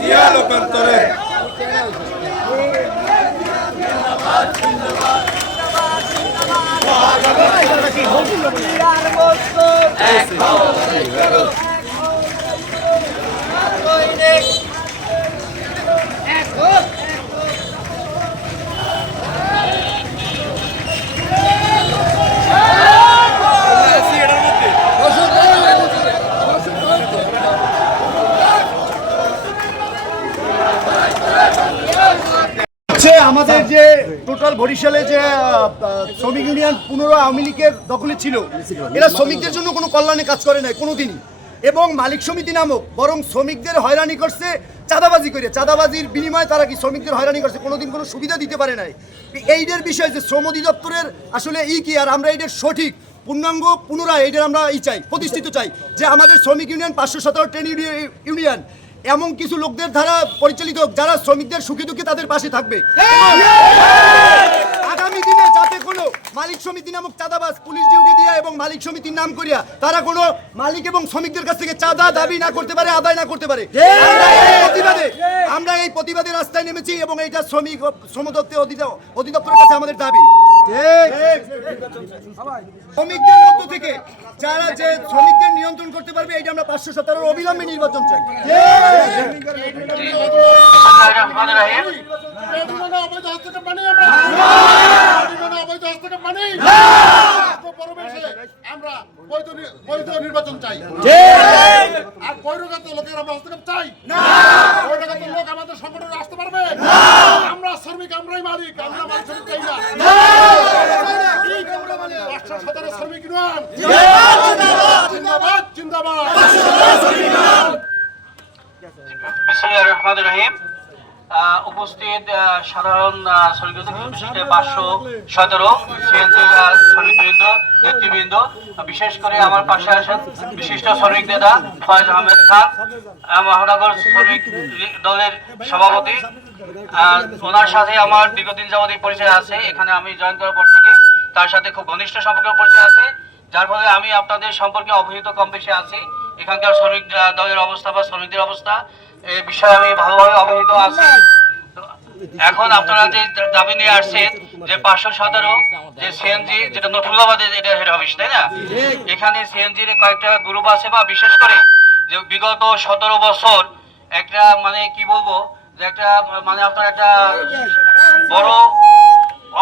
Diálogo, Antonio. না ecco, ecco, শ্রমিকের অধিকার ফিরিয়ে দাও দিতে হবে দিয়ে দাও শ্রমিকের অধিকার ফিরিয়ে দাও দিতে হবে দিয়ে দাও রাজপথে মানি না মানবো না জিয়া লোকান্তরে হচ্ছে আমাদের যে টোটাল বরিশালে যে শ্রমিক ইউনিয়ন পুনরায় আওয়ামী লীগের দখলে ছিল, এরা শ্রমিকদের জন্য কোনো কল্যাণে কাজ করে নাই, কোনোদিনই। এবং মালিক সমিতি নামক, বরং শ্রমিকদের হয়রানি করছে, চাঁদাবাজি করে। চাঁদাবাজির বিনিময়ে তারা কি শ্রমিকদের হয়রানি করছে, কোনোদিন কোনো সুবিধা দিতে পারে নাই। এইটার বিষয়ে যে শ্রম অধিদপ্তরের আসলে ই কি, আর আমরা এটার সঠিক পূর্ণাঙ্গ পুনরায় এটার আমরা ই চাই, প্রতিষ্ঠিত চাই, যে আমাদের শ্রমিক ইউনিয়ন পাঁচশো সতেরো ট্রেন ইউনিয়ন এমন কিছু লোকদের দ্বারা পরিচালিত হোক যারা শ্রমিকদের সুখী দুঃখে তাদের পাশে থাকবে। আগামী দিনে যাতে কোনো মালিক সমিতি নামক চাঁদাবাজ পুলিশ ডিউটি দিয়া এবং মালিক সমিতির নাম করিয়া তারা কোনো মালিক এবং শ্রমিকদের কাছ থেকে চাঁদা দাবি না করতে পারে আদায় না করতে পারে। আমরা এই প্রতিবাদে আমরা এই প্রতিবাদে রাস্তায় নেমেছি এবং এইটা শ্রমিক ও শ্রম দপ্তর অধিদপ্তরের কাছে আমাদের দাবি। শ্রমিকদের মধ্য থেকে যারা যে শ্রমিকদের নিয়ন্ত্রণ করতে পারবে এইটা আমরা পাঁচশো সতেরো অবিলম্বে নির্বাচন চাই। আমরা বৈধ নির্বাচন চাই আর বৈরগত লোকের আমরা হস্তক্ষেপ চাই। বৈরগত লোক আমাদের সংগঠনে আসতে শ্রমিক আমরাই মালিক আমরা মালিক শ্রমিক চাই না। পাঁচশো সতেরো শ্রমিক জিন্দাবাদ জিন্দাবাদ রহিম। আহ, উপস্থিত আহ, সাধারণ পাঁচশো সতেরো শ্রমিকবৃন্দ। নেতৃবৃন্দ, বিশেষ করে আমার পাশে আছেন বিশিষ্ট শ্রমিক নেতা ফয়েজ আহমেদ খান মহানগর শ্রমিক দলের সভাপতি। ওনার সাথে আমার দীর্ঘদিন যাবতীয় পরিচয় আছে, এখানে আমি জয়েন করার পর থেকে তার সাথে খুব ঘনিষ্ঠ সম্পর্ক পরিচয় আছে, যার ফলে আমি আপনাদের সম্পর্কে অবহিত কম বেশি আছি। এখানকার শ্রমিক দলের অবস্থা বা শ্রমিকদের অবস্থা, এ বিষয়ে আমি ভালোভাবে অবহিত আছি। এখন আপনারা যে দাবি নিয়ে আসছেন যে পাঁচশো সতেরো যে সিএনজি যেটা নথুল্লাবাদে এটা হেড অফিস তাই না? এখানে সিএনজির কয়েকটা গ্রুপ আছে বা বিশেষ করে যে বিগত সতেরো বছর একটা মানে কি বলব যে একটা মানে আপনার একটা বড়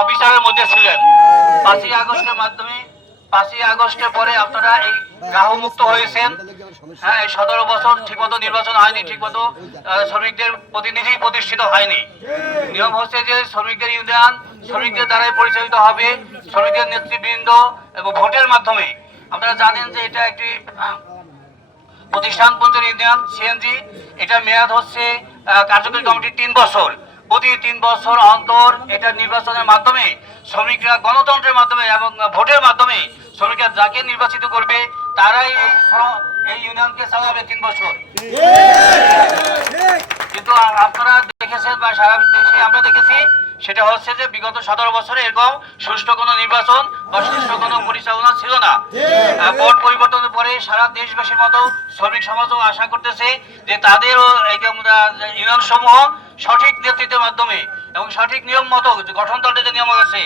অফিসারের মধ্যে ছিলেন। পাঁচই আগস্টের মাধ্যমে পাঁচই আগস্টের পরে আপনারা এই রাহু মুক্ত হয়েছেন। হ্যাঁ সতেরো বছর ঠিকমতো নির্বাচন হয়নি ঠিকমতো শ্রমিকদের প্রতিনিধি প্রতিষ্ঠিত হয়নি। নিয়ম হচ্ছে যে শ্রমিকদের ইউনিয়ন শ্রমিকদের দ্বারাই পরিচালিত হবে। শ্রমিকদের নেতৃবৃন্দ এবং ভোটের মাধ্যমে। আপনারা জানেন যে এটা একটি প্রতিষ্ঠান পঞ্চায়েত ইউনিয়ন, সিএনজি। এটা মেয়াদ হচ্ছে কার্যকরী কমিটির তিন বছর। প্রতি তিন বছর অন্তর এটা নির্বাচনের মাধ্যমে শ্রমিকরা গণতন্ত্রের মাধ্যমে এবং ভোটের মাধ্যমে শ্রমিকরা যাকে নির্বাচিত করবে, তারাই এই এই ইউনিয়নকে চালাবে তিন বছর। কিন্তু আপনারা দেখেছেন বা সারা দেশে আমরা দেখেছি, সেটা হচ্ছে যে বিগত সতেরো বছরে এরকম সুষ্ঠু কোনো নির্বাচন বা সুষ্ঠু কোনো পরিচালনা ছিল না। ভোট পরিবর্তনের পরে সারা দেশবাসীর মতো শ্রমিক সমাজও আশা করতেছে যে তাদেরও ইউনিয়ন সমূহ সঠিক নেতৃত্বের মাধ্যমে এবং সঠিক নিয়ম মতো গঠনতন্ত্রের যে নিয়ম আছে,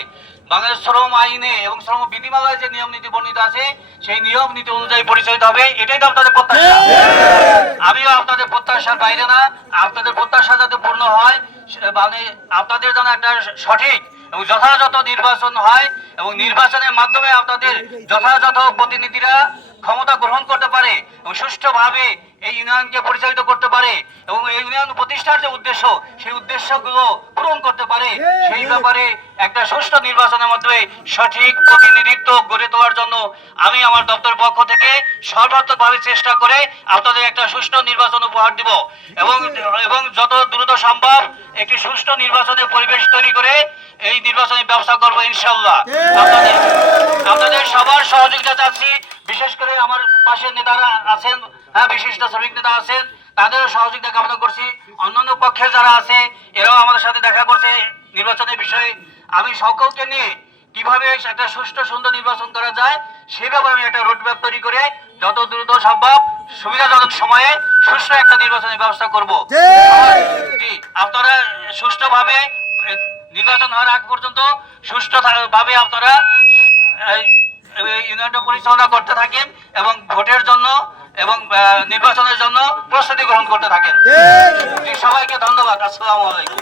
বাংলাদেশ শ্রম আইনে এবং শ্রম বিধিমালায় যে নিয়ম নীতি বর্ণিত আছে, সেই নিয়ম নীতি অনুযায়ী পরিচালিত হবে। এটাই তো আপনাদের প্রত্যাশা। আমিও আপনাদের প্রত্যাশার বাইরে না। আপনাদের প্রত্যাশা যাতে পূর্ণ হয় মানে আপনাদের যেন একটা সঠিক এবং যথাযথ নির্বাচন হয় এবং নির্বাচনের মাধ্যমে আপনাদের যথাযথ প্রতিনিধিরা ক্ষমতা গ্রহণ করতে পারে এবং সুষ্ঠুভাবে এই ইউনিয়নকে পরিচালিত করতে পারে এবং এই ইউনিয়ন প্রতিষ্ঠার যে উদ্দেশ্য সেই উদ্দেশ্যগুলো পূরণ করতে পারে সেই ব্যাপারে একটা সুষ্ঠু নির্বাচনের মধ্যে সঠিক প্রতিনিধিত্ব গড়ে তোলার জন্য আমি আমার দপ্তরের পক্ষ থেকে সর্বাত্মকভাবে চেষ্টা করে আপনাদের একটা সুষ্ঠু নির্বাচন উপহার দিব এবং এবং যত দ্রুত সম্ভব একটি সুষ্ঠু নির্বাচনের পরিবেশ তৈরি করে এই নির্বাচনের ব্যবস্থা করব ইনশাল্লাহ আপনাদের আপনাদের সবার সহযোগিতা চাচ্ছি। বিশেষ করে আমার পাশে নেতারা আছেন হ্যাঁ বিশিষ্ট শ্রমিক নেতা আছেন তাদেরও সহযোগিতা কামনা করছি। অন্যান্য পক্ষের যারা আছে এরাও আমাদের সাথে দেখা করছে নির্বাচনের বিষয়ে। আমি সকলকে নিয়ে কীভাবে একটা সুষ্ঠু সুন্দর নির্বাচন করা যায় সেভাবে আমি একটা রোডম্যাপ তৈরি করে যত দ্রুত সম্ভব সুবিধাজনক সময়ে সুষ্ঠু একটা নির্বাচনের ব্যবস্থা করব। জি আপনারা সুষ্ঠুভাবে নির্বাচন হওয়ার আগ পর্যন্ত সুষ্ঠু থা- ভাবে আপনারা ইউনিয়নটা পরিচালনা করতে থাকেন এবং ভোটের জন্য এবং নির্বাচনের জন্য প্রস্তুতি গ্রহণ করতে থাকেন। সবাইকে ধন্যবাদ আসসালামু আলাইকুম।